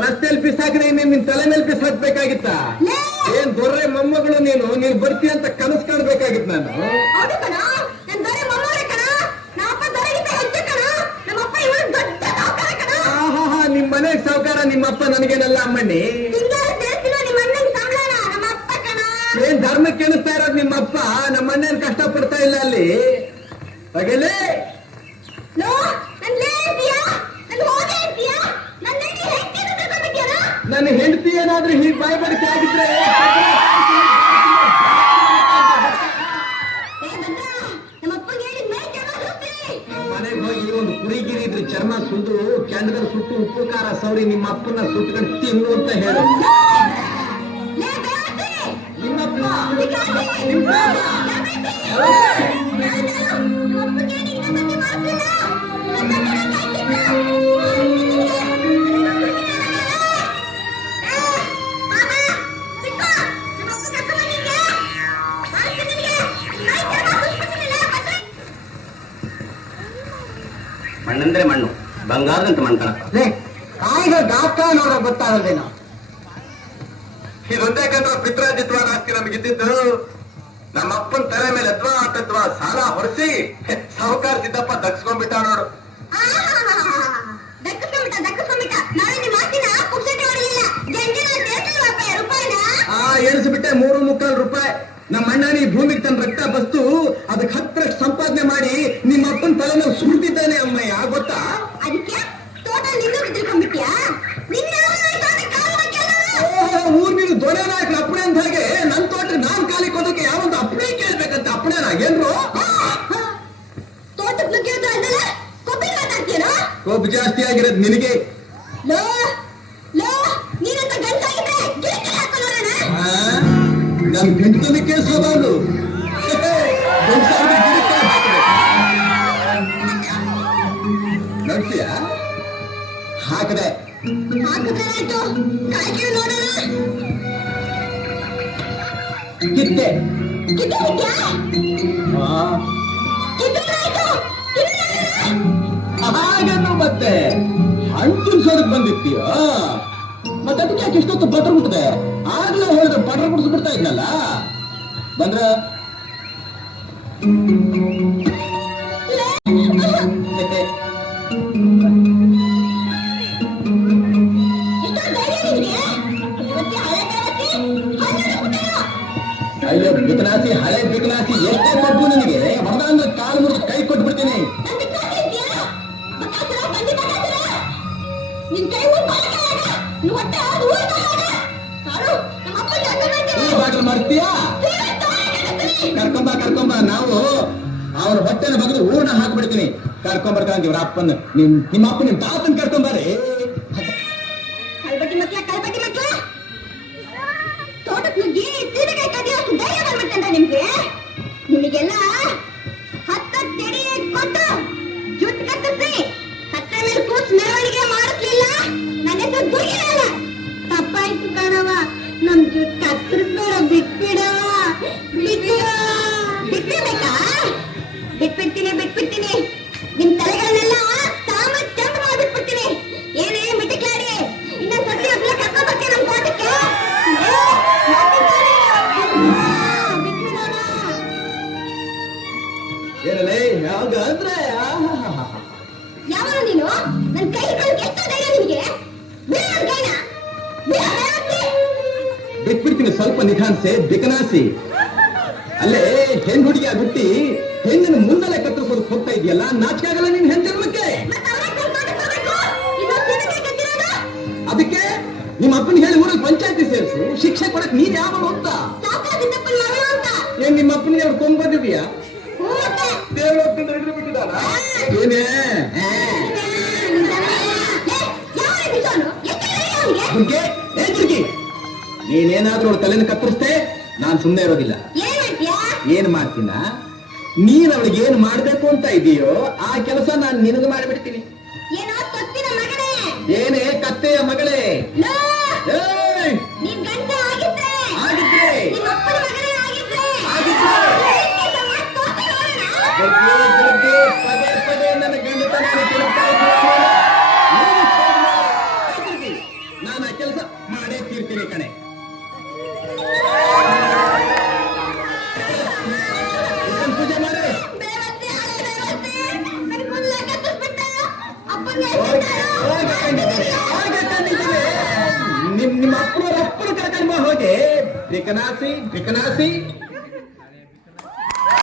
ರಸ್ತೆಯಲ್ಲಿ ಬಿಸಾಕ್ರೆ ನಿನ್ ತಲೆ ಮೇಲೆ ಬಿಸಾಕ್ಬೇಕಾಗಿತ್ತ? ಏನ್ ದೊರ್ರೆ ಮೊಮ್ಮಗಳು ನೀನು ಬರ್ತಿ ಅಂತ ಕನಸು ಕಾಣ್ಬೇಕಾಗಿತ್ತು ನಾನು. ನಿಮ್ ಮನೆಗ್ ಸಾವುಕಾರ ನಿಮ್ಮಪ್ಪ ನನಗೇನಲ್ಲ ಅಮ್ಮಣ್ಣಿ. ಏನ್ ಧರ್ಮಕ್ಕೆ ಎನಿಸ್ತಾ ಇರೋದು ನಿಮ್ಮಪ್ಪ? ನಮ್ಮ ಅಣ್ಣನ್ ಕಷ್ಟ ಪಡ್ತಾ ಇಲ್ಲ ಅಲ್ಲಿ. ಹಾಗೆಲೇ ನನ್ನ ಹೆಂಡತಿ ಏನಾದ್ರೂ ಹೀಗೆ ಬಾಯಿ ಬಡಿಕೆ ಆಗಿದ್ರೆ ಮನೆಗೆ ಹೋಗಿ ಒಂದು ಕುರಿಗಿರಿ ಇದ್ರೆ ಚರ್ಮ ಸುದ್ದು ಕೆಂಡದಲ್ಲಿ ಸುಟ್ಟು ಉಪ್ಪು ಖಾರ ಸೌರಿ ನಿಮ್ಮ ಅಪ್ಪನ ಸುಟ್ಕೊಂಡು ತಿನ್ನು ಅಂತ ಹೇಳು. ನಿಮ್ಮಪ್ಪ ಮಣ್ಣಂದ್ರೆ ಮಣ್ಣು, ಬಂಗಾರದಂತ ಮಣ್ಕಣ. ಗಾತ್ರ ನೋಡ ಗೊತ್ತಾಗಲ್ದೇನೋ. ಇದೊಂದೇ ಕಂಡ್ರೆ ಪಿತ್ರಾಜಿತ್ವಾದ ಆಸ್ತಿ ನಮಗಿದ್ದಿದ್ದು. ನಮ್ಮ ಅಪ್ಪನ ತಲೆ ಮೇಲೆ ಅಥವಾ ಸಾಲ ಹೊರಿಸಿ ಸಾಹುಕಾರ ಸಿದ್ದಪ್ಪ ದಕ್ಸ್ಕೊಂಡ್ಬಿಟ್ಟ ನೋಡು. ಎಣಿಸ್ಬಿಟ್ಟೆ 3.25 ರೂಪಾಯಿ. ನಮ್ಮ ಅಣ್ಣನಿ ಭೂಮಿಗೆ ತನ್ನ ರಕ್ತ ಬಸ್ತು ಅದಕ್ಕೆ 10 ಸಂಪಾದನೆ ಮಾಡಿ ನಿಮ್ಮ ಅಪ್ಪನ ತಲೆ ಮೇಲೆ ಸುಡ್ತಿದ್ದಾನೆ ಅಮ್ಮಯ್ಯ, ಗೊತ್ತಾ? ಊರ್ ನೀನು ದೊರೆ ನಾಯಕರ ಅಪ್ಪಣೆ ಅಂದ ಹಾಗೆ ನನ್ ತೋಟ ನಾನ್ ಕಾಲಿಗೆ ಹೋದಕ್ಕೆ ಯಾವೊಂದು ಅಪ್ಪಣೆ ಕೇಳ್ಬೇಕಂತ. ಅಪ್ಪಣೆನ ಏನ್ರು? ಕೋಪ ಜಾಸ್ತಿ ಆಗಿರೋದು ನಿನಗೆ. ನಮ್ ಗಂಟನೆ ಕೇಳಿಸೋದು ನೋಡ್ತೀಯ? ಹಾಕದೆ ಕಿತ್ತೆ ಹಾಗನ್ನು ಮತ್ತೆ ಹಣ್ಣು ಸೋದಕ್ ಬಂದಿರ್ತೀಯ. ಮತ್ತೆ ಅದಕ್ಕೆ ಯಾಕೆ ಇಷ್ಟೊತ್ತು ಬಟರ್ ಬಿಟ್ಟದೆ? ಆಗ್ಲೇ ಹೇಳಿದ್ರೆ ಬಟರ್ ಬಿಡಿಸ್ಬಿಡ್ತಾ ಇದ್ನಲ್ಲ. ಬಂದ್ರ ಅಯ್ಯೋ ಬಿಕನಾಸಿ, ಹಳೆ ಬಿಕನಾಸಿ, ಎಷ್ಟೇ ಕೊಟ್ಟು ನನಗೆ ಹೊಡೆದ ಅಂದ್ರೆ ಕಾಲು ಮುರಿದು ಕೈ ಕೊಟ್ಬಿಡ್ತೀನಿ. ಬಾಟಲ್ ಮಾಡ್ತೀಯಾ? ಕರ್ಕೊಂಬ ನಾವು ಅವ್ರ ಹೊಟ್ಟೆನ ಬಗ್ದು ಹೂರ್ಣ ಹಾಕ್ಬಿಡ್ತೀನಿ. ಕರ್ಕೊಂಬರ್ತಾನೆ ಇವ್ರ ಅಪ್ಪನ, ನಿಮ್ಮ ಅಪ್ಪ ನಿಮ್ ತಾತನ್ ಕರ್ಕೊಂಬಾರಿ. ನಿಮಗೆಲ್ಲ 10 ತೆಡಿ ಕೊಟ್ಟು ಜುಟ್ಟು ಕತ್ತಿಸಿ 10 ಮೇಲೆ ಕೂತ್ ಮೆರವಣಿಗೆ ಮಾಡಿಸ್ಲಿಲ್ಲ. ನನ್ನ ಹೆಸರು ದುರ್ಗಿರಲ್ಲ. ತಪ್ಪಾಯ್ತು ಕಣವ, ನಮ್ ಜುಟ್ಟು ಕತ್ತರಿಸ್ಬೇಡ, ಬಿಟ್ಬಿಡವ. ಬಿಟ್ಬಿಡ್ಬೇಕಾ? ಬಿಟ್ಬಿಡ್ತೀನಿ. ಹೇಳೋದನ್ನೇ ಬಿಟ್ಬಿಡ್ತೀನಿ. ನಿಮ್ ತಲೆಗಳನ್ನೆಲ್ಲ ತಾಮ ಚಂದ ಮಾಡ್ಬಿಟ್ಬಿಡ್ತೀನಿ. ಏನೇ ಮಿಟಿಕ್ಲಾಡಿ, ಇನ್ನ ಸತ್ಯ ಅದ್ಲ ಕರ್ಕೊಂಡ್ ಬರ್ತೀನಿ ನಮ್ ತೋಟಕ್ಕೆ. ಬಿಟ್ಬಿಡೋಣ. ಏನಲೇ ಹಾಗಾದ್ರೆ ಯಾವನು ನೀನು? ನನ್ ಕೈ ಹಿಡ್ಕೊಳ್ಳೋಕೆ ಎಷ್ಟು ಧೈರ್ಯ ನಿನಗೆ? ಬಿಡು ನನ್ ಕೈನ. ಬಿಟ್ಬಿಡ್ತೀನಿ, ಸ್ವಲ್ಪ ನಿಧಾನಿಸಿ ಬಿಕನಾಸಿ. ಅಲ್ಲೇ ಹೆಣ್ಣು ಹುಡುಗಿ ಆಗ್ಬಿಟ್ಟಿ ಹೆಣ್ಣಿನ ಮುಂದಲೆ ಕತ್ತರಿಸೋದು ಹೋಗ್ತಾ ಇದೆಯಲ್ಲ, ನಾಚಿಕೆ ಆಗಲ್ಲ ನಿನ್ ಹೆಣ್ ಜನ್ಮಕ್ಕೆ? ಅದಕ್ಕೆ ನಿಮ್ಮ ಅಪ್ಪನ ಹೇಳಿ ಊರಲ್ಲಿ ಪಂಚಾಯತಿ ಸೇರಿಸು, ಶಿಕ್ಷೆ ಕೊಡಕ್ ನೀನ್ ಯಾವ ಅಂತ. ಏನ್ ನಿಮ್ಮ ಅಪ್ಪನಿಗೆ ಅವ್ರು ಕೊಂಬದಿದ್ಯಾ? ದೇವ್ರ ಬಿಟ್ಟಿದಾರ ಏನೇ? ನೀನೇನಾದ್ರೂ ಅವ್ರ ತಲೆನ ಕತ್ತರಿಸ್ತೆ ನಾನ್ ಸುಮ್ಮನೆ ಇರೋದಿಲ್ಲ. ಏನ್ ಮಾಡ್ತೀನ? ನೀನ್ ಅವಳಿಗೆ ಏನ್ ಮಾಡ್ಬೇಕು ಅಂತ ಇದೆಯೋ ಆ ಕೆಲಸ ನಾನ್ ನಿನಗೆ ಮಾಡಿಬಿಡ್ತೀನಿ. ಏನೇ ಕತ್ತೆಯ ಮಗಳೇ? ಪದೇ ಪದೇ ನನ್ನ ಗಂಡತನ ನಾನು ಆ ಕೆಲಸ ಮಾಡೇ ತೀರ್ತೀನಿ ಕಣೆ. ಪೂಜೆ ಮಾಡಿ ನಿಮ್ಮ ಅಪ್ಪನ ಕರ್ಕೊಂಡ್ ಹೋಗಿ ಬಿಕನಾಸಿ ಬಿಕನಾಸಿ